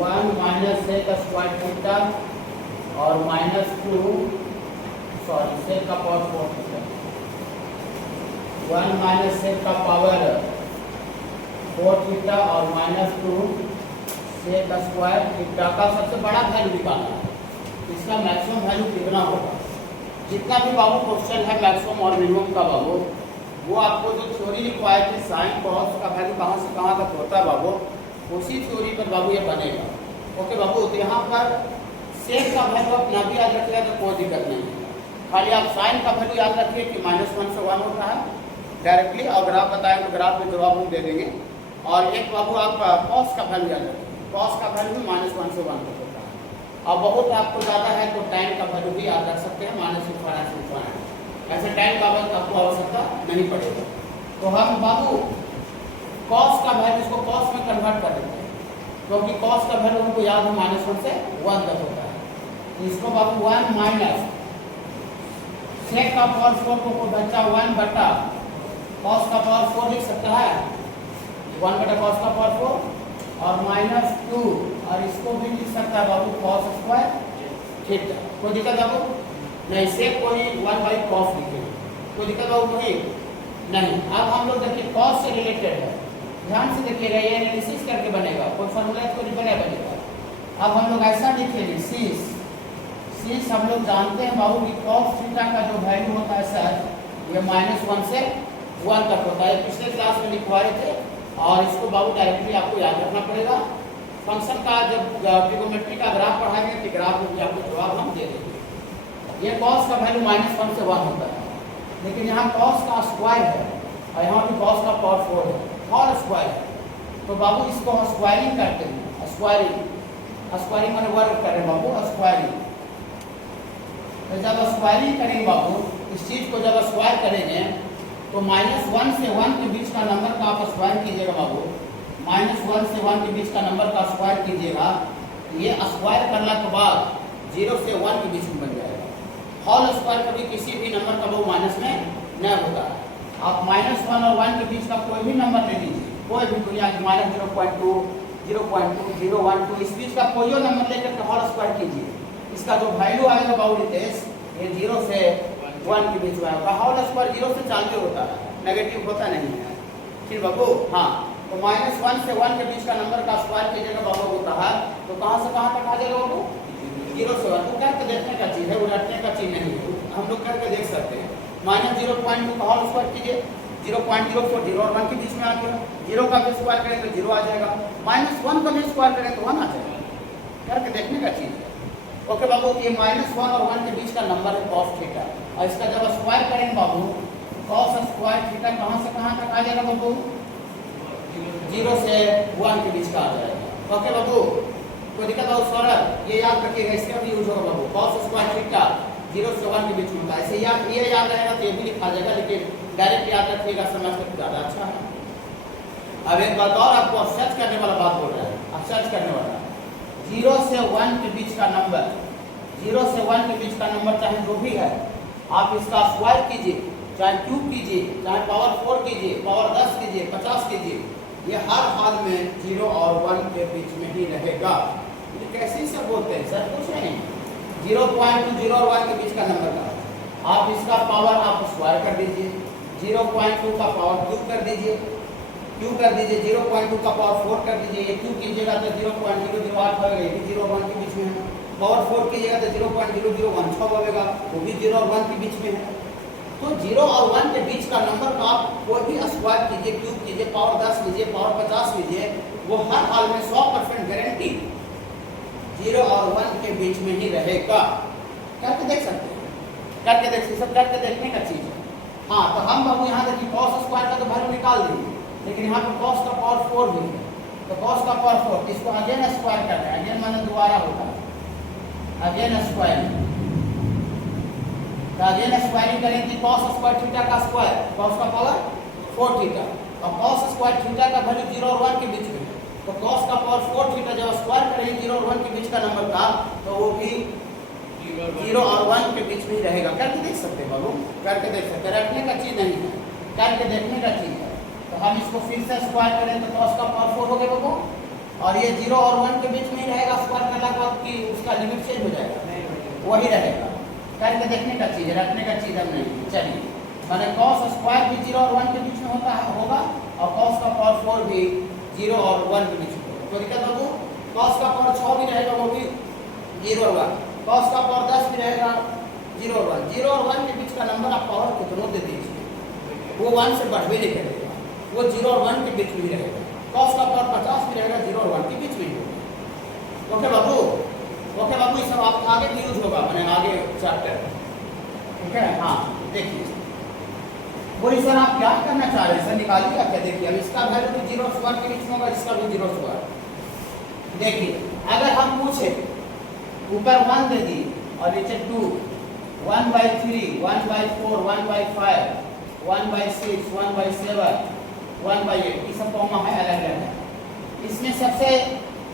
1 minus sec square theta और minus 2 sorry सेक का power 4 theta, 1 minus sec का power 4 theta और माइनस 2 सेक स्क्वायर थीटा का सबसे बड़ा वैल्यू निकालना है। इसका मैक्सिमम वैल्यू कितना होगा? जितना भी बाबू क्वेश्चन है मैक्सिमम और मिनिमम का बाबू, वो आपको जो थ्योरी लिखवाए थे साइन कॉस का वैल्यू कहाँ से कहाँ तक होता है बाबू, उसी थ्योरी पर बाबू ये बनेगा। ओके बाबू, तो यहाँ पर सेक का वैल्यू आप ना भी याद रखिएगा तो कोई दिक्कत नहीं है, खाली आप साइन का वैल्यू याद रखिए कि -1 से 1 होता है डायरेक्टली, और ग्राफ बताएं तो ग्राफ में जवाब हम दे देंगे। और एक बाबू आप कॉस का वैल्यू याद रखिए, कॉस का वैल्यू भी -1 से 1 तक होता है। अब बहुत आपको ज़्यादा है तो टाइम का वैल्यू भी याद रख सकते हैं, -1 ऐसे टाइम का आपको आवश्यकता नहीं पड़ेगा। तो हम बाबू कॉस का वैल्यू इसको कॉस में कन्वर्ट कर देते हैं, क्योंकि कॉस का वैल्यू हमको याद है -1 से 1 तक होता है। तो इसको बाबू 1 माइनस सेक का पावर 4 को बच्चा 1 बटा कॉस का पावर 4 लिख सकता है, 1 बटा कॉस का पावर 4 और -2, और इसको भी लिख सकता है बाबू कॉस स्क्वायर थीटा। कोई दिक्कत बाबू नहीं? सेक को ही 1 बाई कॉस लिखेंगे, कोई दिक्कत बाबू नहीं। अब हम लोग देखिए कॉस से रिलेटेड है, ध्यान से देखिएगा, ये एनालिसिस करके बनेगा, कोई फॉर्मूला को नहीं बनेगा। अब हम लोग ऐसा लिखेंगे सीस हम लोग जानते हैं बाबू कि कॉस थीटा का जो वैल्यू होता है सर, ये -1 से 1 तक होता है, पिछले क्लास में लिखवाए थे, और इसको बाबू डायरेक्टली आपको याद रखना पड़ेगा। फंक्शन का जब ट्रिगोनोमेट्री का ग्राफ पढ़ाएंगे तो ग्राफ में भी आपको जवाब हम दे देंगे। ये कॉस का वैल्यू -1 से 1 होता है, लेकिन यहाँ कॉस का स्क्वायर है और यहाँ भी कॉस का पावर 4 है, होल स्क्वायर है। तो बाबू इसको स्क्वायरिंग करते हैं, स्क्वायरिंग मैंने वर्क करें बाबू, स्क्वायरिंग। तो जब स्क्वायरिंग करेंगे बाबू, इस चीज़ को जब स्क्वायर करेंगे तो -1 से 1 के बीच का नंबर का आप स्क्वायर कीजिएगा बाबू, -1 से 1 के बीच का नंबर का स्क्वायर कीजिएगा, ये स्क्वायर करने के बाद 0 से 1 के बीच में बन जाएगा। होल स्क्वायर कभी किसी भी नंबर का वो माइनस में न होता है। आप -1 और 1 के बीच का कोई भी नंबर ले लीजिए, कोई भी दुनिया की -0.2, 0.2, 0.12, इस बीच का कोई नंबर लेकर के होल स्क्वायर कीजिए, इसका जो वैल्यू आएगा बाबू रितेश, ये 0 से 1 के बीच में होगा। होल स्क्वायर 0 से चालू होता है, नेगेटिव होता नहीं है, ठीक बाबू। हाँ, तो -1 से 1 के बीच का नंबर का स्क्वायर कीजिएगा बाबू होता है, तो कहाँ से कहाँ तक आ जाएगा बाबू? 0 से 1। तो करके देखने का चीज़ है, उलटने का चीज़ नहीं है, हम लोग करके देख सकते हैं। -0.2 का होल स्क्वायर कीजिए, 0.04, 0 और 1 के बीच में आ गया, 0 का भी स्क्वायर करें तो 0 आ जाएगा, -1 का भी स्क्वायर करें तो 1 आ जाएगा, करके देखने का चीज़ है। ओके बाबू, ये -1 और 1 के बीच का नंबर है कॉस थीटा, और इसका जब स्क्वायर करेंगे बाबू, कॉस स्क्वायर थीटा कहाँ से कहाँ तक आ जाएगा बाबू? 0 से 1 के बीच का आ जाएगा। ओके बाबू, कोई दिक्कत हो? सरल ये याद रखिएगा, इसका भी यूज होगा बाबू, कॉस स्क्वायर थीटा 0 से 1 के बीच में होता है। ऐसे याद ये याद रहेगा तो ये भी लिखा जाएगा, लेकिन डायरेक्ट याद रखिएगा, समझ कर ज़्यादा अच्छा है। अब एक बात और आपको सर्च करने वाला बात बोल रहा है, अब सर्च करने वाला 0 से 1 के बीच का नंबर, 0 से 1 के बीच का नंबर चाहे जो भी है, आप इसका स्क्वायर कीजिए, चाहे क्यूब कीजिए, चाहे पावर 4 कीजिए, पावर 10 कीजिए, 50 कीजिए, ये हर हाल में 0 और 1 के बीच में ही रहेगा। ये कैसे से बोलते हैं सर? कुछ नहीं, 0.2, 0 और 1 के बीच का नंबर का आप इसका पावर आप स्क्वायर कर दीजिए, 0.2 का पावर क्यूब कर दीजिए, 0.2 का पावर 4 कर दीजिए, ये क्यूब कीजिएगा तो 0.008 होगा, ये भी 0 और 1 के बीच में है। पावर 4 कीजिएगा तो 0.0016 होगा, वो भी 0 और 1 के बीच में है। तो 0 और 1 के बीच का नंबर का आप कोई भी स्क्वायर कीजिए, क्यूब कीजिए, पावर 10 लीजिए, पावर 50 लीजिए, वो हर हाल में 100% गारंटी 0 और 1 के बीच में ही रहेगा। करके देख सकते हैं, करके देख सकते, सब करके देखने का चीज़ है। हाँ, तो हम बाबू यहाँ देखिए कॉस स्क्वायर का तो वैल्यू निकाल देंगे, लेकिन यहाँ पर कॉस का पावर 4 भी है, तो कॉस का पावर 4 इसको अगेन स्क्वायर करना है, अगेन माने दोबारा होता है, अगेन स्क्वायरिंग, तो अगेन स्क्वायरिंग करेंगे कॉस स्क्वायर थीटा का स्क्वायर, कॉस का पावर 4 थीटा, और कॉस स्क्वायर थीटा का वैल्यू 0 और 1 के बीच में, तो कॉस का पावर 4 थीटा जब स्क्वायर करेंगे 0 और 1 के बीच का नंबर का, तो वो भी 0 और 1 के बीच में ही रहेगा। करके देख सकते हैं बाबू, करके देख सकते हैं, रखने का चीज़ नहीं है, करके देखने का चीज़ है। तो हम इसको फिर से स्क्वायर करें तो कॉस का पावर 4 हो गया बाबू, और ये 0 और 1 के बीच में ही रहेगा स्क्वायर करने के बाद कि उसका लिमिट चेंज हो जाएगा, वही रहेगा। करके देखने का चीज़ है, रखने का चीज़ हम नहीं। चलिए, माने cos स्क्वायर भी 0 और 1 के बीच में होगा और cos का पावर 4 भी 0 और 1 के बीच में होगा। तो दिक्कत बाबू, cos का पावर 6 भी रहेगा, वो भी 0 और 1, cos का पावर 10 भी रहेगा 0 और 1। 0 और 1 के बीच का नंबर आप पावर कितनों दे दीजिए, वो 1 से बढ़ भी नहीं करेगा, वो 0 और 1 के बीच में ही रहेगा। cos का पावर 50 भी रहेगा, 0 और 1 के बीच में ही होगा। ओके बाबू, ओके बाबू, ये सब आप आगे भी यूज होगा, मैंने आगे चैप्टर, ठीक है। हाँ देखिए, वही सर आप क्या करना चाह रहे हैं सर, निकालिएगा क्या। देखिए, अब इसका वैल्यू भी 0 और 1 के बीच में होगा, इसका भी 0 और 1। देखिए, अगर हम पूछे ऊपर 1 दे दी और नीचे 2, 1/3, 1/4, 1/5, 1/6, 1/7, 1/8, ये सब कॉमा है, अलग अलग है। इसमें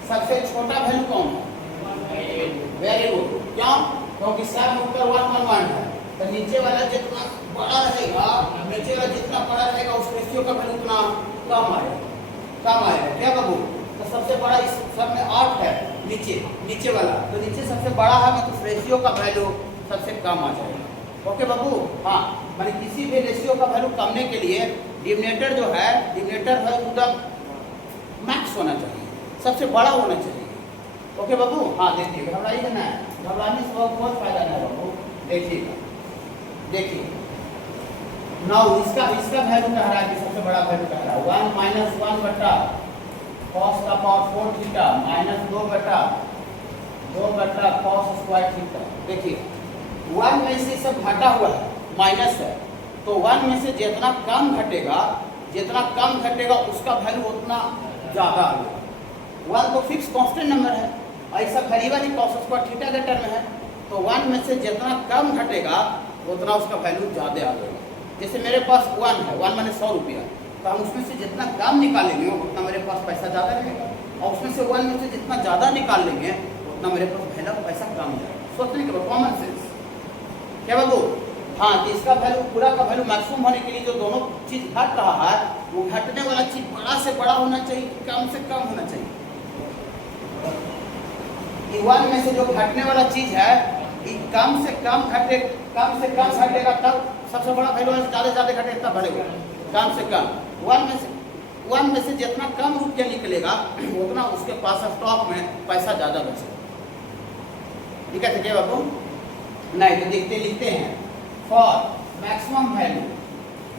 सबसे छोटा वैल्यू कौन है? Very good. क्यों? क्योंकि सब ऊपर 1 1 1 है, तो नीचे वाला जितना बड़ा रहेगा, नीचे वाला जितना बड़ा रहेगा उस रेशियो का वैल्यू उतना कम आएगा। क्या बाबू? तो सबसे बड़ा इस सब में 8 है, नीचे वाला, तो नीचे सबसे बड़ा है, तो उस रेशियो का वैल्यू सबसे कम आ जाएगा। ओके बाबू। हाँ, माने किसी भी रेशियो का वैल्यू कमने के लिए डिनोमिनेटर जो है, डिनोमिनेटर है एकदम मैक्स होना चाहिए, सबसे बड़ा होना चाहिए। ओके बाबू। हाँ देखिए, घबराइए ना, घबराने से बहुत फायदा नहीं बाबू। देखिए नाउ इसका वैल्यू कह रहा है कि सबसे बड़ा वैल्यू कह रहा है 1 - 1 बटा cos का पावर 4 थीटा माइनस 2 बटा cos स्क्वायर थीटा। देखिए 1 में से सब घटा हुआ है, माइनस है, तो 1 में से जितना कम घटेगा उसका वैल्यू उतना ज़्यादा आएगा। 1 तो फिक्स कांस्टेंट नंबर है, ऐसा वेरिएबल ही cos स्क्वायर थीटा के टर्म है, तो 1 में से जितना कम घटेगा उतना उसका वैल्यू ज़्यादा आ जाएगा। जैसे मेरे पास 1 है, 1 माने 100 रुपया, तो हम उसमें से जितना कम निकालेंगे उतना मेरे पास पैसा ज़्यादा रहेगा, और उसमें से 1 में से जितना ज़्यादा निकाल लेंगे उतना मेरे पास पैसा कम हो जाएगा। सोचने के बाद कॉमन सेंस। क्या बाबू? हाँ, तो इसका वैल्यू पूरा का वैल्यू मैक्सिमम होने के लिए जो दोनों चीज़ घट रहा है, वो घटने वाला चीज़ बड़ा से बड़ा होना चाहिए, कम से कम होना चाहिए। 1 में से जो घटने वाला चीज़ है, कम से कम घटेगा तब सबसे बड़ा वैल्यू है, ज़्यादा घटेगा तब बढ़ेगा। कम से कम 1 में से जितना कम रुपया निकलेगा उतना उसके पास स्टॉक में पैसा ज़्यादा बचेगा। ठीक है क्या बाबू? नहीं तो लिखते हैं फॉर मैक्सिमम वैल्यू,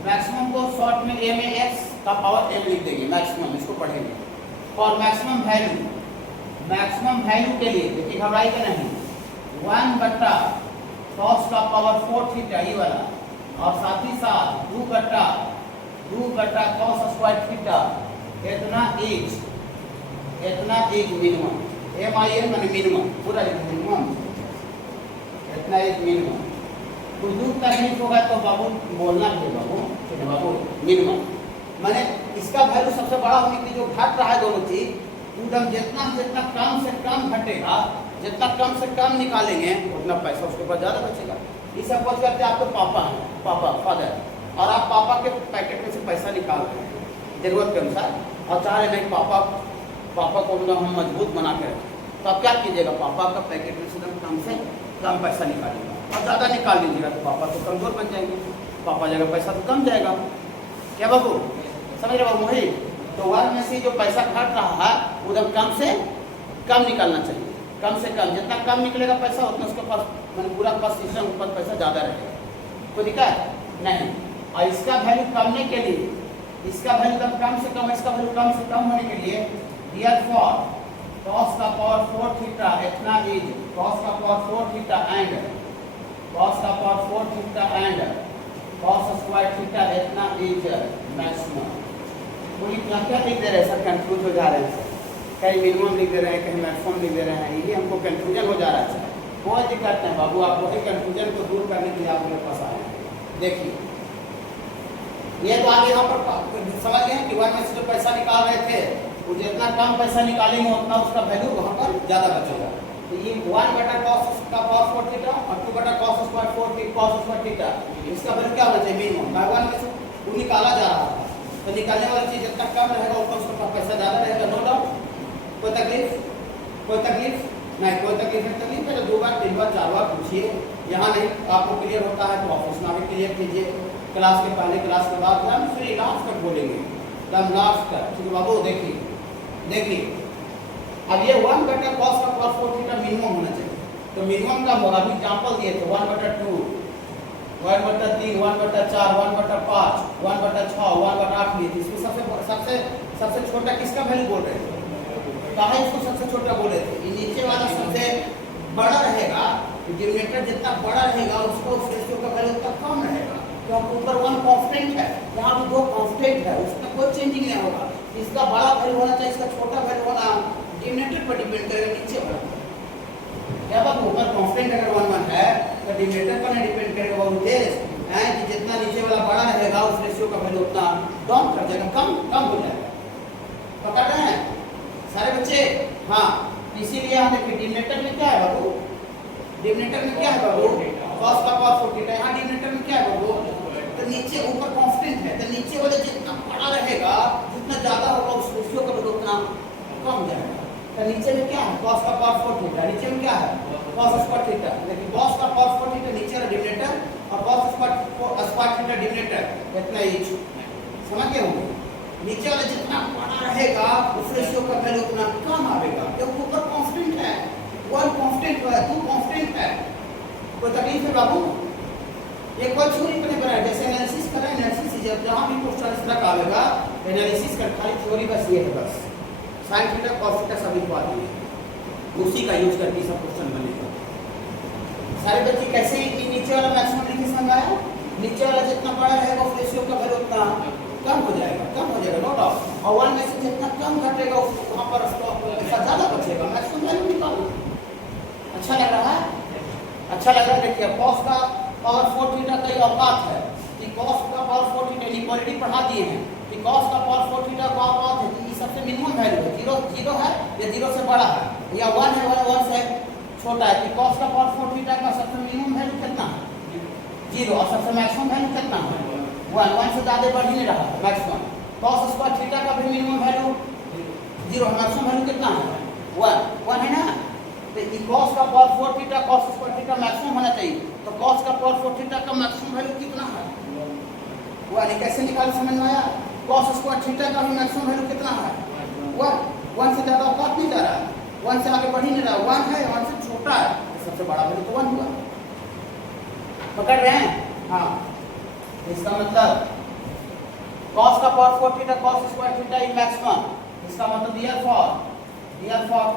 मैक्सिमम को शॉर्ट में ए में एक्स का पावर m लिख देंगे, मैक्सिमम, इसको पढ़ेंगे। फॉर मैक्सिमम वैल्यू के लिए देखिए, घबराइए नहीं, 1 बटा cos का पावर 4 थीटा ये वाला, और साथ ही साथ 2 बटा cos स्क्वायर थीटा, इतना इज मिनिमम, MIN माने मिनिमम, पूरा मिनिमम, इतना इज मिनिमम। कुछ दूर तक नहीं होगा तो बाबू बोलना है बाबू, मिनिमम माने इसका वैल्यू सबसे बड़ा होने के लिए जो घट रहा है दोनों चीज, एकदम जितना कम से कम घटेगा, जितना कम से कम निकालेंगे उतना पैसा उसके पास ज़्यादा बचेगा। ये सब कुछ करते हैं, आपके पापा फादर, और आप पापा के पैकेट में से पैसा निकाल रहे हैं जरूरत के अनुसार, और चाह रहे नहीं पापा को हम मजबूत बना के रखें, तो आप क्या कीजिएगा, पापा का पैकेट में से कम पैसा निकालिएगा, और ज़्यादा निकाल लीजिएगा तो पापा तो कमज़ोर बन जाएंगे, पापा जगह पैसा तो कम जाएगा। क्या बाबू समझ रहे बाबू? वही तो 1 में से जो पैसा घट रहा है उधर कम से कम निकालना चाहिए, कम से कम, जितना कम निकलेगा पैसा उतना उसके पास मैंने पूरा पास सिस्टम के पास पैसा ज़्यादा रहेगा। कोई दिक्कत नहीं। और इसका वैल्यू कमने के लिए, इसका वैल्यू कम से कम, इसका वैल्यू कम से कम होने के लिए therefore cos का पावर 4 थीटा इतना इज cos का पावर 4 थीटा एंड cos का power 4 theta and cos square theta इतना इज मैक्सिमम। पूरी क्या लिख दे रहे हैं सर, कंफ्यूज हो जा रहे हैं सर, कहीं मिनिमम लिख दे रहे हैं, कहीं मैक्सिमम लिख दे रहे हैं, ये हमको कंफ्यूजन हो जा रहा है सर। कोई दिक्कत नहीं बाबू, आप वही कंफ्यूजन को दूर करने के लिए आप मेरे पास आए हैं। देखिए ये तो आगे यहाँ पर समझ गए कि 1 में से जो पैसा निकाल रहे थे, वो जितना कम पैसा निकालेंगे उतना उसका वैल्यू वहाँ पर ज़्यादा बचेगा। तो ये 1 बटा cos का पावर 4 थीटा और 2 बटा cos square 4 cos square theta, इसका वैल्यू क्या होना चाहिए, मिनिमम। 1 में से वो निकाला जा रहा था, तो निकालने वाली चीज़ जितना कम रहेगा उतना उसका पैसा ज़्यादा रहेगा, नो डाउट। तकलीफ? कोई तकलीफ नहीं, कोई तकलीफ नहीं। तकलीफ है तो 2 बार 3 बार 4 बार पूछिए, यहाँ नहीं आपको क्लियर होता है तो ऑफिस में भी क्लियर कीजिए, क्लास के पहले क्लास के बाद हम फिर लास्ट तक बोलेंगे, दम लास्ट तक। ठीक है बाबू, देखिए अब ये 1/cos का cos 4 थीटा मिनिमम होना चाहिए। तो मिनिमम का होगा, अभी एग्जांपल दिए थे 1/2, 1/3, 1/4, 1/5, 1/6, 1/8 लिए थे। इसमें सबसे छोटा किसका वैल्यू बोल रहे थे? कहाँ इसको सबसे छोटा बोले थे? ये नीचे वाला सबसे बड़ा रहेगा, डिनोमिनेटर जितना बड़ा रहेगा उसको रेशियो का वैल्यू उतना कम रहेगा, क्योंकि ऊपर 1 कांस्टेंट है, यहाँ भी 2 कांस्टेंट है, उसमें कोई चेंजिंग नहीं होगा। इसका बड़ा वैल्यू होना चाहिए, इसका छोटा वैल्यू होना डिनोमिनेटर पर डिपेंड करेगा, नीचे वाला क्या बात। ऊपर कांस्टेंट अगर 1 है तो डिनोमिनेटर पर नहीं डिपेंड करेगा, वो उद्देश्य है कि जितना नीचे वाला बड़ा रहेगा उस रेशियो का वैल्यू उतना डाउन कर जाएगा, कम हो जाएगा। पकड़ रहे हैं सारे बच्चे? हाँ, इसीलिए हम देखिए डिनोमिनेटर में क्या है बाबू, डिनोमिनेटर में क्या है बाबू, cos का cos 4 थीटा। यहाँ डिनोमिनेटर में क्या है बाबू, तो नीचे ऊपर कांस्टेंट है, तो नीचे वाले जितना बड़ा रहेगा जितना ज्यादा होगा उस रेशियो का वैल्यू उतना कम जाएगा। तो नीचे में क्या है, cos का cos 4 थीटा, नीचे में क्या है cos स्क्वायर थीटा। लेकिन cos का cos 4 थीटा नीचे वाला डिनोमिनेटर और cos स्क्वायर थीटा डिनोमिनेटर इतना ही समझ गए होंगे। नीचे वाला जितना बड़ा रहेगा उस रेशियो का वैल्यू उतना कम आएगा, क्योंकि ऊपर कांस्टेंट है, 1 कांस्टेंट है, 2 कांस्टेंट है। कोई तकलीफ है बाबू? ये कोई थ्योरी पर नहीं बनाया, जैसे एनालिसिस कर रहे हैं, एनालिसिस जहाँ भी क्वेश्चन इस तरह का आएगा एनालिसिस कर, खाली थ्योरी बस ये है, बस साइन थीटा कॉस थीटा सभी को आती है, उसी का यूज करके सब क्वेश्चन बनेगा। सारे बच्चे कैसे नीचे वाला मैक्सिमम लिखे समझाया, नीचे वाला जितना बड़ा रहेगा उस रेशियो का वैल्यू उतना कम हो जाएगा, नो डाउट। और 1 में से जितना कम घटेगा वहाँ पर उसका ज़्यादा बचेगा, मैक्सिमम वैल्यू निकालो। अच्छा लग रहा है? अच्छा लग रहा है? देखिए cos का पावर 4 थीटा का औकात है कि cos का पावर 4 थीटा इक्वालिटी पढ़ा दिए हैं कि cos का पावर 4 थीटा का औकात है कि ये सबसे मिनिमम वैल्यू है, 0 है या 0 से बड़ा है, या 1 है 1 से छोटा है। कि cos का पावर 4 थीटा का सबसे मिनिमम वैल्यू कितना है? 0। और सबसे मैक्सिमम वैल्यू कितना है? 1 से ज़्यादा बढ़ ही नहीं रहा है मैक्सिमम। cos स्क्वायर थीटा का भी मिनिमम वैल्यू 0, मैक्सिमम वैल्यू कितना है? 1 है ना। तो ये cos का power 4 theta cos square theta maximum होना चाहिए, तो cos का पावर 4 थीटा का मैक्सिमम वैल्यू कितना है? 1। कैसे निकाल समझ में आया? cos स्क्वायर थीटा का भी मैक्सिमम वैल्यू कितना है? 1 से ज़्यादा औकात नहीं जा रहा है, 1 से आगे बढ़ ही नहीं रहा, 1 है, 1 से छोटा है, तो सबसे बड़ा वैल्यू तो 1 हुआ। पकड़ रहे हैं? हाँ, इसका मतलब cos का power 4 theta cos square theta is maximum. इसका मतलब therefore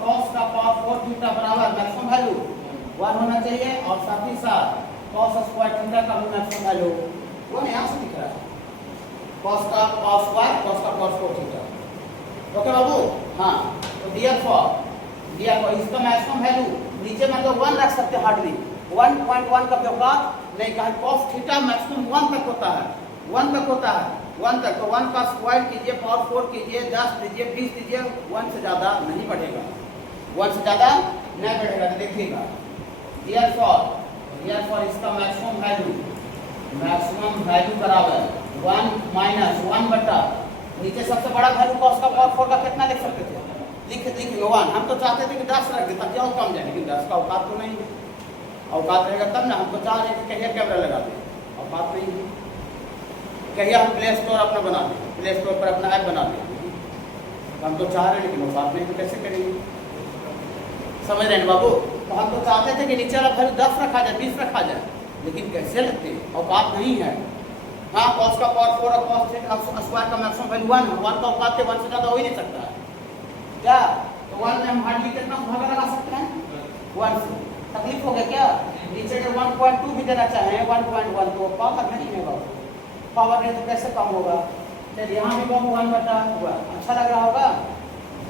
cos का पावर 4 थीटा बराबर मैक्सिमम वैल्यू 1 होना चाहिए, और साथ ही साथ cos स्क्वायर थीटा का भी मैक्सिमम वैल्यू 1 यहाँ से दिख रहा है, cos का पावर स्क्वायर cos का पावर 4 थीटा। ओके बाबू? हाँ, तो therefore इसका मैक्सिमम वैल्यू नीचे मतलब 1 रख सकते हैं, हार्डली 1.1 का औकात नहीं कहा। cos थीटा मैक्सिमम 1 तक होता है, 1 तक। तो 1 का स्क्वायर कीजिए, पावर 4 कीजिए, 10 दीजिए, 20 दीजिए, 1 से ज़्यादा नहीं बढ़ेगा, 1 से ज़्यादा नहीं बढ़ेगा। तो देखिएगा therefore इसका मैक्सिमम वैल्यू बराबर 1 - 1 नीचे सबसे बड़ा वैल्यू cos का पावर 4 का कितना लिख सकते थे? लिख 1। हम तो चाहते थे कि 10 रख दे ताकि और कम जाए, लेकिन 10 का औकात तो नहीं है। औकात रहेगा तब ना, हमको चाह रहे थे कहिए कैमरा लगा दें, औकात नहीं है। कहिए हम प्ले स्टोर अपना बना दें, प्ले स्टोर पर अपना ऐप बना दें, हम तो चाह रहे हैं लेकिन औकात नहीं, तो कैसे करेंगे? समझ रहे हैं बाबू? तो हम तो चाहते थे कि नीचे वाला वैल्यू 10 रखा जाए, 20 रखा जाए, लेकिन कैसे लगते, औकात नहीं है। हाँ, cos का पावर 4 और cos स्क्वायर का मैक्सिमम वैल्यू 1 है, 1 का औकात 1 से ज़्यादा हो ही नहीं सकता है क्या? तो 1 में हम हार्डली कितना भागा लगा सकते हैं? 1 से। तकलीफ हो गया क्या? नीचे अगर 1.2 भी देना चाहें 1.1 तो पावर नहीं है बाबू, पावर नहीं तो कैसे कम होगा? चलिए यहाँ भी बाबू 1 हुआ। अच्छा लग रहा होगा?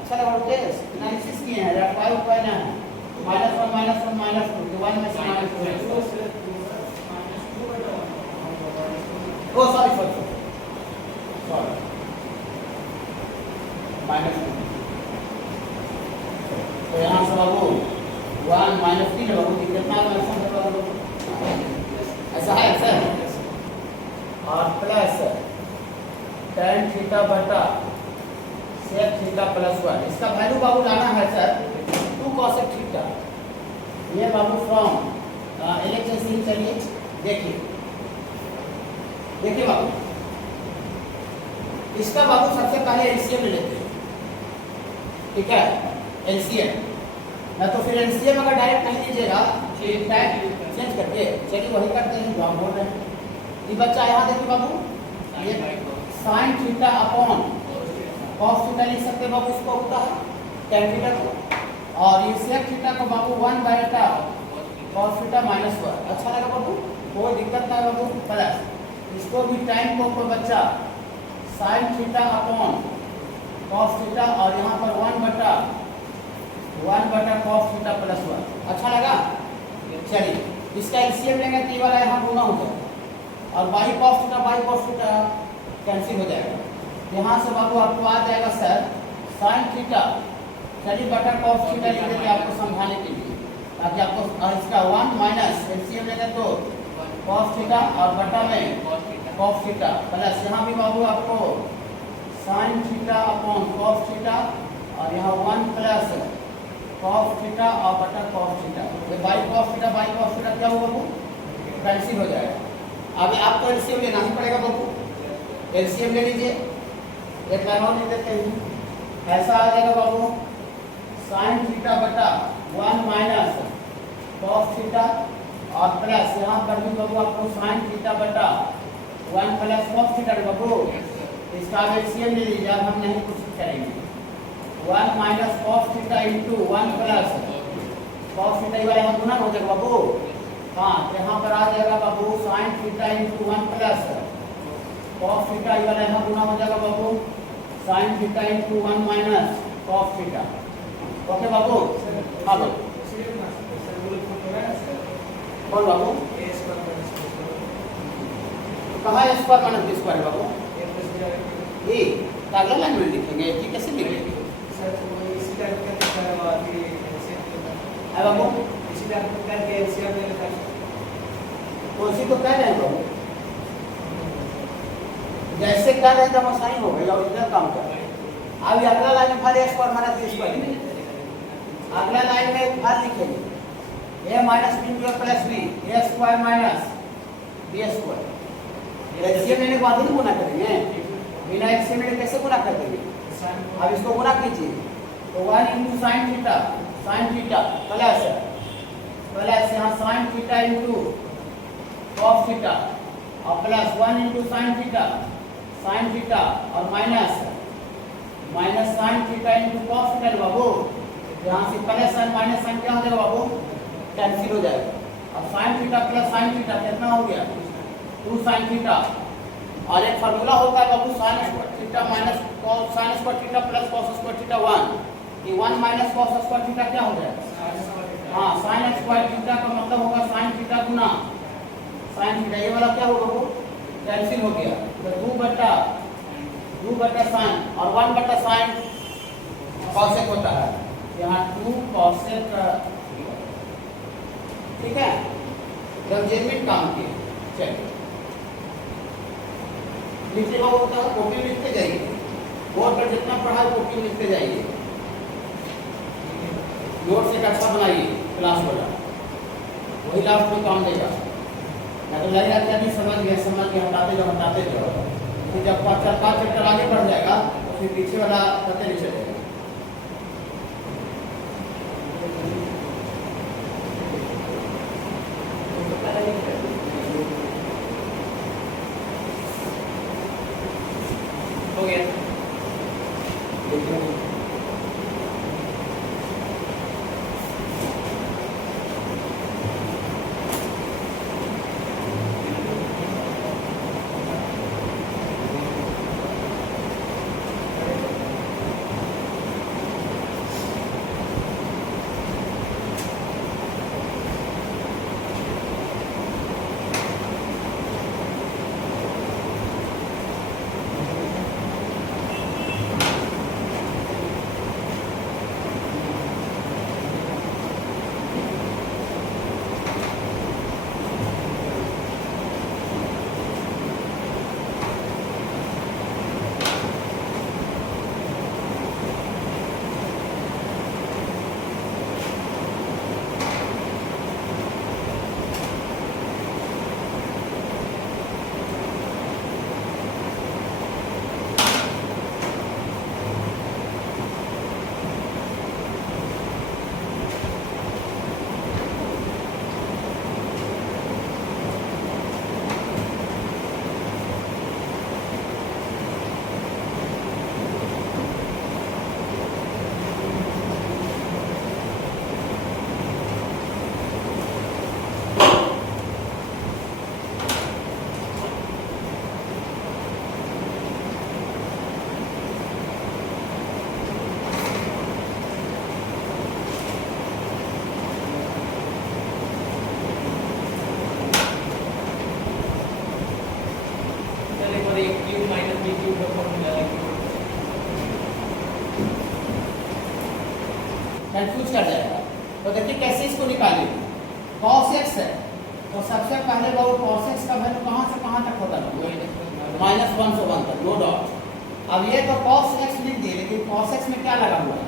अच्छा लगा? एनालिसिस किए हैं, रेक्टिफाई उपाय ना है, -1 -1 -2 1 में से -2 सॉरी -2। तो यहाँ से बाबू 1 - 3 बाबू कितना ऐसा है सर, और प्लस tan थीटा बटा sec थीटा प्लस 1। इसका वैल्यू बाबू लाना है बाबू फ्रॉम इलेक्ट्रिसिटी। चलिए देखिए देखिए बाबू, इसका बाबू सबसे पहले एलसीएम ले लेते हैं, ठीक है, एलसीएम ना तो फिर एलसीएम अगर डायरेक्ट नहीं लीजिएगा टैग चेंज करके, चलिए वही करते हैं जो आप बोल रहे हैं। ये बच्चा यहाँ देखिए बाबू, ये sine theta upon cos theta लिख सकते हैं बाबू, इसको होता है टैन थीटा को, और ये सेक थीटा को बाबू 1/2 कॉस थीटा माइनस 1। अच्छा लगा बाबू, कोई दिक्कत नहीं बाबू। प्लस इसको भी टाइम को बच्चा sine theta upon cos theta, और यहाँ पर 1/1 कॉस थीटा प्लस 1। अच्छा लगा। चलिए इसका एलसीएम लेंगे तो ये वाला यहाँ गुना हो जाएगा, और बाई कॉस थीटा कैंसिल हो जाएगा। यहाँ से बाबू आपको आ जाएगा सर साइन थीटा, चलिए बटा कॉस थीटा लिख देते आपको समझाने के लिए, ताकि आपको इसका 1 माइनस एलसीएम लेंगे तो कॉस थीटा और बटा में कॉस थीटा, प्लस यहाँ भी बाबू आपको sine theta upon cos theta, और यहाँ 1 प्लस कॉस थीटा और बटा कॉस थीटा। ये बाई कॉस थीटा क्या होगा बाबू, कैंसिल हो जाएगा। अब आपको एलसीएम लेना ही पड़ेगा बाबू, एलसीएम ले लीजिए। एक लाइन और लिख देते हैं, ऐसा आ जाएगा बाबू साइन थीटा बटा 1 माइनस कॉस थीटा, और प्लस यहाँ पर भी बाबू आपको साइन थीटा बटा 1 प्लस कॉस थीटा बाबू। इसका एलसीएम ले लीजिए, अब हम नहीं कुछ करेंगे। 1 minus cos theta into 1 plus cos theta, ये वाला हम गुना हो जाएगा बाबू। हाँ, यहाँ पर आ जाएगा बाबू sine theta into 1 plus cos theta, ये वाला यहाँ गुना हो जाएगा बाबू sine theta into 1 minus cos theta. Okay बाबू। हाँ बाबू, कौन बाबू, कहाँ स्क्वायर माइनस बी स्क्वायर बाबू, ये अगला लाइन में लिखेंगे, ये कैसे लिखेंगे बाबू, उसी तो कह रहे हैं बाबू, जैसे कह रहे हैं जब आसानी हो गई और इधर काम कर रहे हैं। अब अगला लाइन में फिर स्क्वायर माइनस बी स्क्वायर लिखेंगे, अगला लाइन में फिर लिखेंगे a minus B plus B, A square minus B square. LCM लेने के बाद ही गुना करेंगे, बिना एलसीएम लेने कैसे गुना कर देंगे। अब इसको गुना कीजिए तो 1 इंटू साइन थीटा प्लस यहाँ sine theta into cos theta, और प्लस 1 इंटू साइन थीटा और minus sine theta into cos theta बाबू। यहाँ से प्लस साइन माइनस साइन क्या हो जाएगा बाबू, कैंसिल हो जाएगा। अब sign theta plus sine theta कितना हो गया, 2 साइन थीटा, और एक फार्मूला होता है बाबू sine square theta minus cos sine square theta plus cos square theta 1, कि 1 माइनस कॉस स्क्वायर थीटा क्या हो जाएगा। हाँ, साइन स्क्वायर थीटा का मतलब होगा साइन थीटा गुना साइन थीटा, ये वाला क्या होगा बाबू, कैंसिल हो गया। तो 2 बटा साइन और 1 बटा साइन कॉसेक होता है, यहाँ 2 कॉसेक, ठीक है, जब जेनविन काम किए। चलिए नीचे बाबू होता है, कॉपी लिखते जाइए, बोर्ड पर जितना पढ़ा है कॉपी लिखते जाइए, नोट से अच्छा बनाइए क्लास वाला, वही लास्ट में काम देगा। या तो लगेगा कि अभी समझ गए हटाते जाओ, फिर जब 5 चैप्टर आगे बढ़ जाएगा तो फिर पीछे वाला पता नहीं चलेगा। हो गया कंफ्यूज कर जाएगा। तो देखिए कैसे इसको निकालेंगे। cos x है तो सबसे पहले वो cos x का वैल्यू कहाँ से कहाँ तक होता है, -1 से 1 तक, नो डाउट। अब ये तो cos x लिख दिए, लेकिन cos x में क्या लगा हुआ है,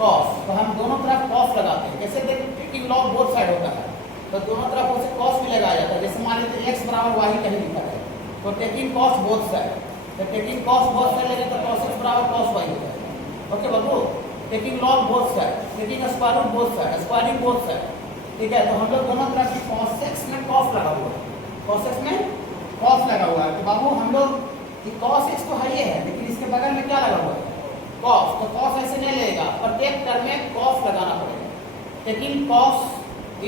cos। तो हम दोनों तरफ cos लगाते हैं। कैसे देखिए कि लॉग बोथ साइड होता है, तो दोनों तरफ उसे cos भी लगाया जाता है। जैसे मान लीजिए x बराबर y कहीं लिखा है तो टेकिंग cos बोथ साइड, तो टेकिंग cos बोथ साइड लेंगे तो cos x बराबर cos y हो जाएगा। ओके बाबू, taking log both side, taking square root both side, squaring both side, ठीक है। तो हम लोग दोनों तरफ की cos x में cos लगा हुआ है, cos x में cos लगा हुआ है। तो बाबू हम लोग कि cos x तो है ही है, लेकिन इसके बगल में क्या लगा हुआ है, cos। तो cos ऐसे नहीं लेगा, प्रत्येक टर्म में cos लगाना पड़ेगा। Taking cos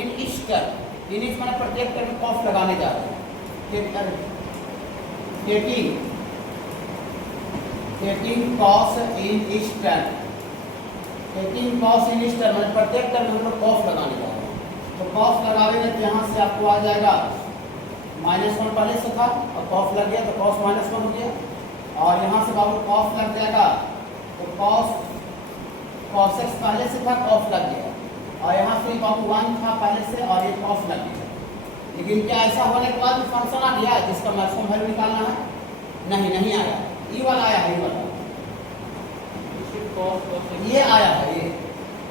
in each term, in each माने प्रत्येक टर्म में cos लगाने जा रहे हैं। Taking cos in each term, taking cos in each term माने प्रत्येक टर्म में हम लोग cos लगाने जा रहे हैं। तो cos लगावेंगे तो यहाँ से आपको आ जाएगा -1 पहले से था और cos लग गया तो cos -1 हो गया, और यहाँ से बाबू cos लग जाएगा तो cos x पहले से था, cos लग गया, और यहाँ से बाबू 1 था पहले से और ये cos लग गया। लेकिन क्या ऐसा होने के बाद फंक्शन आ गया जिसका मैक्सिमम वैल्यू निकालना है, नहीं आया। ई वाला आया है, ई वाला ये आया है ये,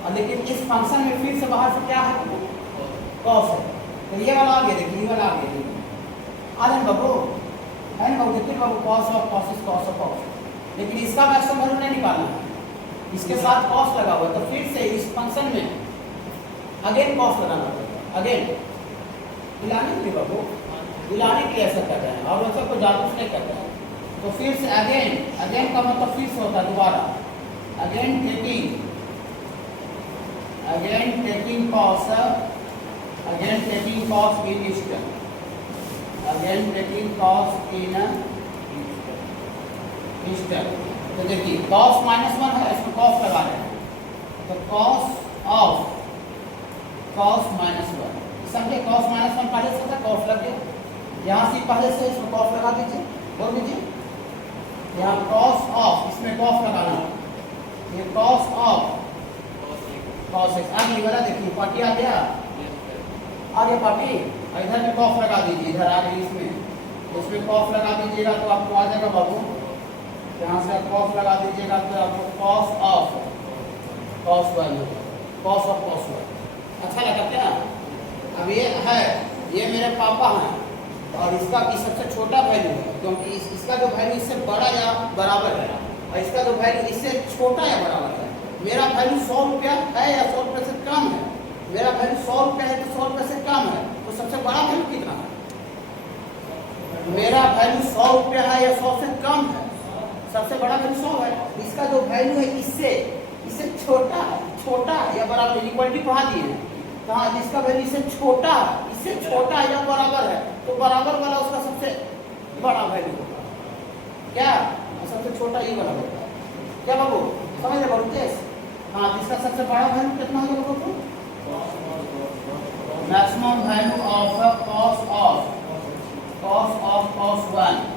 और लेकिन इस फंक्शन में फिर से बाहर से क्या है, cos है। तो ये वाला आ गया, देखिए ये वाला आ गया, आलन बाबू है ना बाबू, देखिए बाबू cos of cos is cos of cos, लेकिन इसका मैक्सिमम वैल्यू नहीं निकालना है, इसके साथ cos लगा हुआ है। तो फिर से इस फंक्शन में अगेन cos लगाना पड़ेगा, अगेन हिलाने के लिए बाबू, हिलाने के लिए ऐसा कर रहे हैं, और वैसा कोई जासूस नहीं करता है। तो फिर से अगेन का मतलब फिर से होता है दोबारा, again taking cos, again taking cos in each term, again taking cos in each term. तो देखिए cos -1 है, इसमें cos लगा रहे हैं, तो cos ऑफ cos -1, समझे, cos -1 पहले से था, cos लग गया, यहाँ से पहले से इसमें cos लगा दीजिए, बोल दीजिए यहाँ cos ऑफ, इसमें cos लगाना है, ये cos ऑफ cos x आगे वाला देखिए पार्टी आ गया, आगे पार्टी, इधर में cos लगा दीजिए, इधर आ गई इसमें cos लगा दीजिएगा तो आपको आ जाएगा बाबू, यहाँ से आप cos लगा दीजिएगा तो आपको cos ऑफ cos y होगा, cos ऑफ cos y। अच्छा लगा क्या? अब ये है, ये मेरे पापा हैं और इसका सबसे छोटा वैल्यू है, क्योंकि इसका जो वैल्यू इससे बड़ा या बराबर है और इसका जो वैल्यू इससे छोटा या बराबर है। मेरा वैल्यू 100 रुपया है या 100 रुपये से कम है, मेरा वैल्यू 100 रुपया है तो 100 रुपये से कम है, तो सबसे बड़ा वैल्यू कितना है? मेरा वैल्यू 100 रुपया है या 100 से कम है, सबसे बड़ा वैल्यू 100 है। इसका जो वैल्यू है इससे छोटा या बराबर, इक्वलिटी पढ़ा दिए हैं कहाँ, जिसका वैल्यू इससे छोटा या बराबर है तो बराबर वाला उसका सबसे बड़ा वैल्यू होगा, क्या सबसे छोटा ये वाला होगा, क्या बाबू समझ रहे बाबू केस? हाँ, जिसका सबसे बड़ा वैल्यू कितना होगा बाबू? मैक्सिमम वैल्यू ऑफ cos 1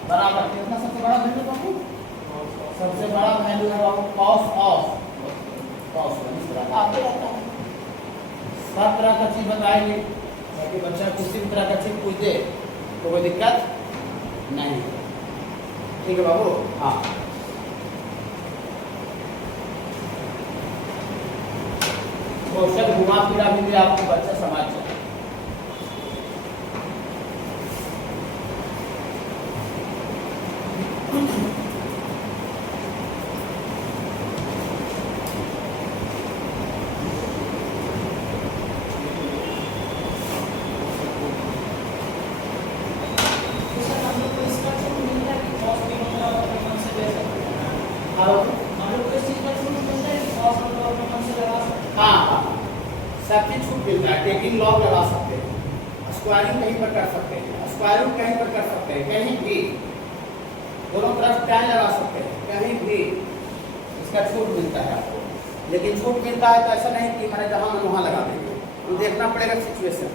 बराबर कितना, सबसे बड़ा वैल्यू बाबू, सबसे बड़ा वैल्यू है बाबू cos 1। इस तरह आते रहता है, सब तरह का चीज बताएंगे ताकि बच्चा किसी भी तरह का चीज पूछ दे तो कोई दिक्कत नहीं, ठीक है बाबू। हाँ, क्वेश्चन घुमा फिरा भी आपको बच्चा समझ जाए। सब चीज छूट मिलता है, टेकिंग लॉग लगा सकते हैं, स्क्वायरिंग कहीं पर कर सकते हैं, स्क्वायर रूट कहीं पर कर सकते हैं, कहीं भी दोनों तरफ टैन लगा सकते हैं, कहीं भी इसका छूट मिलता है आपको। लेकिन छूट मिलता है तो ऐसा नहीं कि मैंने जहाँ मन वहाँ लगा देंगे, तो देखना पड़ेगा सिचुएशन।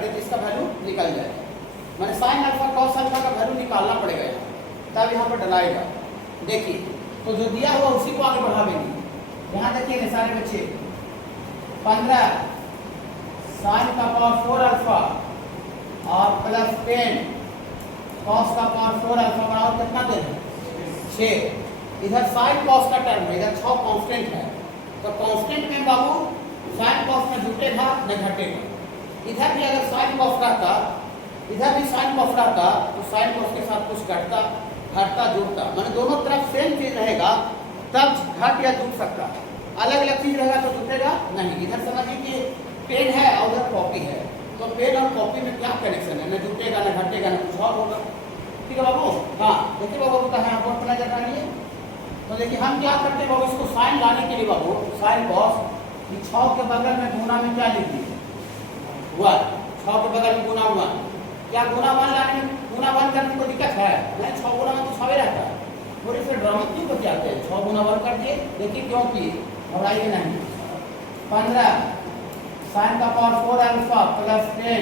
कर दे तो इसका वैल्यू निकल जाए। मैंने साइन अल्फा कॉस अल्फा का वैल्यू निकालना पड़ेगा यहाँ, तब यहाँ पर डलाएगा। देखिए तो जो दिया हुआ उसी को आगे बढ़ावेंगे। यहाँ देखिए सारे बच्चे 15 साइन का पावर 4 अल्फा और प्लस 10 कॉस का पावर 4 अल्फा बराबर कितना दे 6। इधर साइन कॉस का टर्म है, इधर 6 कांस्टेंट है, तो कांस्टेंट में बाबू साइन कॉस में जुटेगा न घटेगा। इधर भी अगर साइन कॉस रहता, इधर भी साइन कॉस रहता तो साइन कॉस के साथ कुछ घटता घटता जुड़ता, मैंने दोनों तरफ सेम चीज रहेगा तब घट या जुट सकता। अलग अलग चीज रहेगा तो जुटेगा नहीं। इधर समझिए कि पेन है और उधर कॉपी है, तो पेन और कॉपी में क्या कनेक्शन है, न जुटेगा न घटेगा न कुछ और होगा। ठीक है बाबू। हाँ देखिए बाबू होता है आपको अपना जगह लिए। तो देखिए हम क्या करते हैं बाबू, इसको साइन लाने के लिए बाबू साइन कॉस 6 के बगल में गुना में क्या लिख दिए 1, 6 के बगल में गुना 1। क्या गुना 1 लाने में गुना 1 करने को दिक्कत है? नहीं, 6 गुना 1 तो 6 ही रहता है। थोड़ी सी ड्रामा क्यों करते आते हैं, 6 गुना 1 कर दिए। देखिए क्योंकि घबराइए नहीं। 15 साइन का पावर 4 अल्फा प्लस 10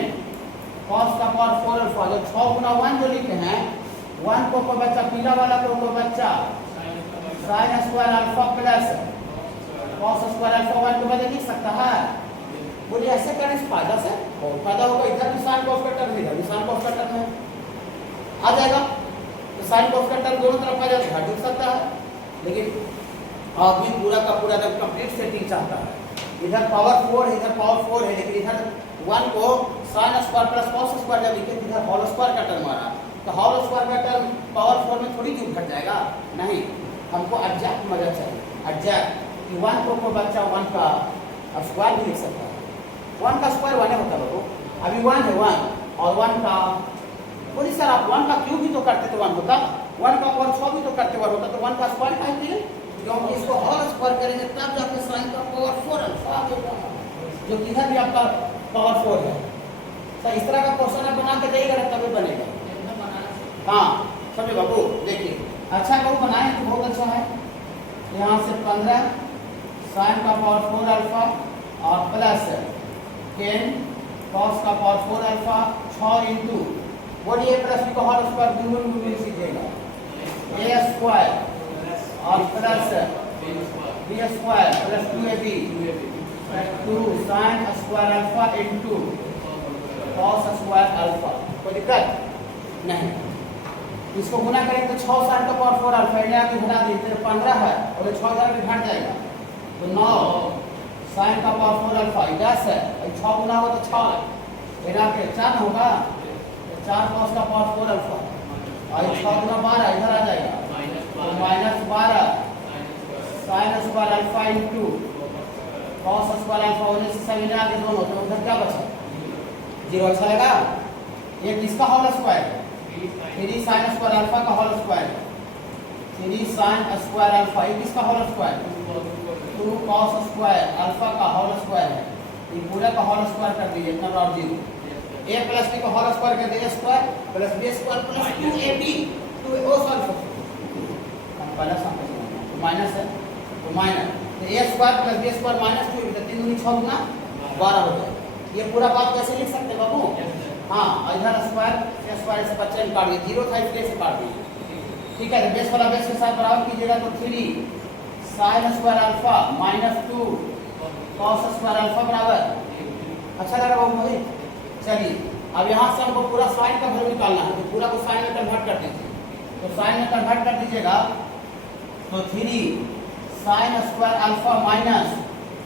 कॉस का पावर 4 अल्फा। जो 6 गुना 1 जो लिखे हैं 1 को कोई बच्चा पीला वाला को कोई बच्चा sign square alpha plus cos square alpha 1 के बजाय लिख सकता है। बोलिए ऐसे करने से फायदा से बहुत फायदा होगा। इधर भी साइन कॉस का टर्म, इधर भी साइन कॉस का टर्म है, आ जाएगा। तो साइन कॉस का टर्म दोनों तरफ आ जाए तो घट सकता है, लेकिन आप भी पूरा का पूरा जब कंप्लीट सेटिंग चाहता है। इधर पावर 4 है, इधर पावर 4 है, लेकिन इधर 1 को sine square plus cos square जब लिखे इधर होल स्क्वायर का टर्म आ रहा, तो होल स्क्वायर का टर्म पावर 4 में थोड़ी क्यों घट जाएगा। नहीं, हमको एग्जैक्ट मजा चाहिए, एग्जैक्ट कि 1 को कोई बच्चा 1 का स्क्वायर भी लिख सकता है। 1 का स्क्वायर 1 होता है बाबू। अभी 1 है 1 और 1 का बोली सर आप 1 का क्यूब भी तो करते तो 1 होता, 1 का पावर 6 भी तो करते 1 होता, तो 1 का स्क्वायर काहे किए? क्योंकि इसको होल स्क्वायर करेंगे तब जाके साइन का पावर 4 अल्फा आ जाएगा, जो किधर भी आपका पावर 4 है। सर इस तरह का क्वेश्चन आप बना के देगा तभी बनेगा। हाँ समझे बाबू। देखिए अच्छा बाबू बनाए तो बहुत अच्छा है। यहाँ से 15 साइन का पावर 4 अल्फा और प्लस 10 कॉस का पावर 4 अल्फा 6 इंटू बोलिए प्लस को होल स्क्वायर मिल सीखेगा ए स्क्वायर और plus B square plus 2ab 2 sine square alpha into cos square alpha. कोई दिक्कत नहीं। इसको गुना करेंगे तो 6 साइन का पावर 4 अल्फा इंडिया की घटा दी तो 15 है और 6 इधर भी घट जाएगा तो 9 साइन का पावर 4 अल्फा 10 है, 6 गुना हो तो 6 इधर के 4 होगा, 4 कॉस का पावर 4 अल्फा और 6 गुना 12 इधर आ जाएगा तो -12 sign square alpha into cos square alpha होने से सब इधर आगे दोनों तो उधर क्या बचा 0। अच्छा लगा। ये किसका होल स्क्वायर है? 3 साइन स्क्वायर अल्फा का whole square, 3 sine square alpha. ये किसका whole square? 2 cos square alpha का होल स्क्वायर है। ये पूरा का होल स्क्वायर कर दीजिए इतना बराबर 0। a प्लस b का होल स्क्वायर कर दीजिए square plus b square plus 2ab 2 ओ सॉरी हम प्लस तो माइनस है तो माइनस तो a square plus b square minus 2 तो 3 दूनी 6 गुना 12 हो जाएगा। ये पूरा बात कैसे लिख सकते हैं बाबू? हाँ इधर स्क्वायर से बच्चे ने काट दिए, 0 था इसलिए से काट दिए। ठीक है, बेस वाला बेस के साथ बराबर कीजिएगा तो 3 sine square alpha minus 2 cos square alpha बराबर। अच्छा लगा बाबू भाई। चलिए अब यहाँ से हमको पूरा साइन का वैल्यू निकालना है, तो पूरा को साइन में कन्वर्ट कर दीजिए। तो साइन में कन्वर्ट कर दीजिएगा तो 3 sine square alpha minus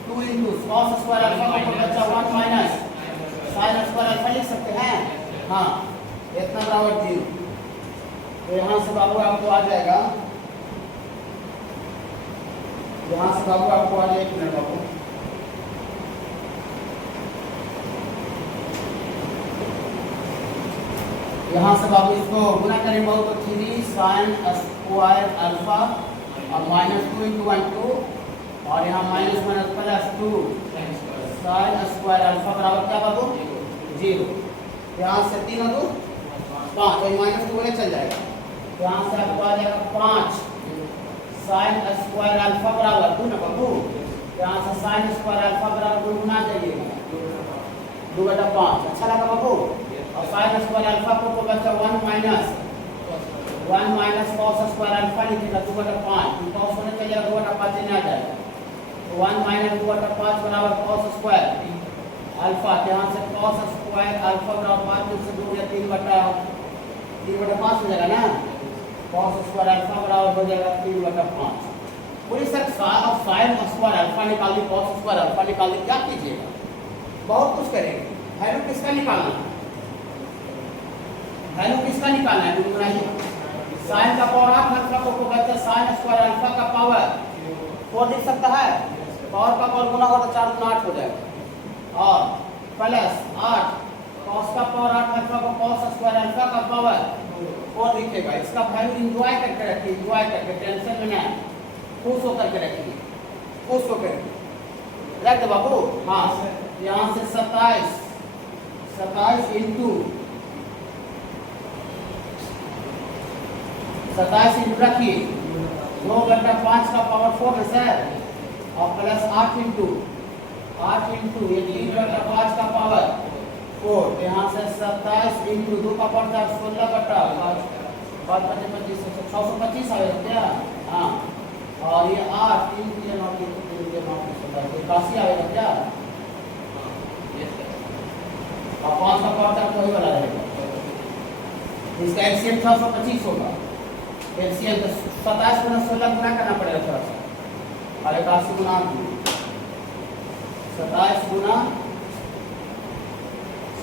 2 into cos square alpha का बच्चा 1 माइनस साइन स्क्वायर अल्फा लिख सकते हैं। हाँ इतना बराबर 0। तो यहाँ से बाबू आपको आ जाएगा, यहाँ से बाबू आपको आ जाएगा 1 मिनट बाबू। यहाँ से बाबू इसको गुना करेंगे बाबू तो 3 साइन स्क्वायर अल्फा और माइनस 2 इंटू 1 2 और यहाँ minus minus plus 2 sine square alpha बराबर क्या बाबू 0। यहाँ से 3 और 2 5 और माइनस 2 चल जाएगा। तो यहाँ से आपको आ जाएगा 5 साइन स्क्वायर अल्फा बराबर 2 ना बाबू। यहाँ से साइन स्क्वायर अल्फा बराबर 2 गुना जाइएगा 2 बटा 5। अच्छा लगा बाबू। और साइन स्क्वायर अल्फा को बचा 1 माइनस कॉस स्क्वायर अल्फा लिखेगा 2 बटा 5। कॉस होने चलेगा 2 बटा 5 नहीं आ जाएगा, तो 1 माइनस 2 बटा 5 बराबर कॉस स्क्वायर अल्फा। यहाँ से कॉस स्क्वायर अल्फा बराबर 5 से 2 या 3 बटा 5 हो जाएगा ना। कॉस स्क्वायर अल्फा बराबर हो जाएगा 3 बटा 5। पूरी सर साइन स्क्वायर अल्फा निकाल ली, कॉस स्क्वायर अल्फा निकाल ली, क्या कीजिएगा? बहुत कुछ करेंगे। वैल्यू किसका निकालना है? वैल्यू किसका निकालना है? बनाइए। साइन का पावर 8 अल्फा को कहते हैं साइन स्क्वायर अल्फा का पावर 4 लिख सकता है। पावर का पावर गुना होगा तो 4 गुना 8 हो जाएगा, और प्लस 8 कॉस का पावर 8 अल्फा को कॉस स्क्वायर अल्फा का पावर 4 लिखेगा। इसका वैल्यू एंजॉय करके रखिए, एंजॉय करके, टेंशन में ना, खुश होकर के रखिए, खुश होकर रख दो बाबू। हाँ, यहाँ से 27 इंटू 27 इंटू रखिए 2 बटा 5 का पावर 4 है सर, और प्लस 8 इंटू ये 3 बटा 5 का पावर 4। यहाँ से 27 इंटू 2 का पावर 4 16 बटा 5 25 625 आएगा क्या? हाँ, और ये 8 3 के 9 के 81 आएगा क्या? और 5 का पावर 4 तो वही वाला रहेगा। इसका एलसीएम 625 होगा। एलसीएम 27 गुना 16 गुना करना पड़ेगा थोड़ा सा, और 81 गुना 27 गुना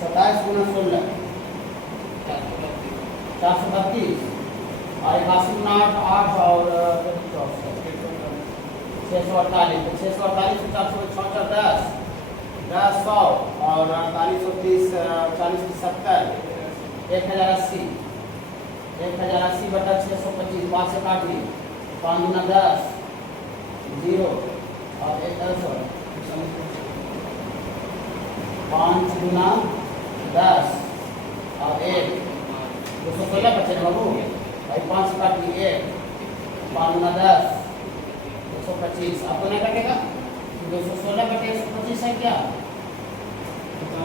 16 432, और 81 गुना 8 और 648, 648 से 466 10 100 और 4830 40 70 1080 बटा 625 5 से काट ली, 5 गुना 10 0 और 1 10 5 गुना 10 और 1 216 बचे ना बाबू भाई। 5 से काट ली 1 5 गुना 10 225। आपको नहीं कटेगा? 216 बटे 125 है क्या? 45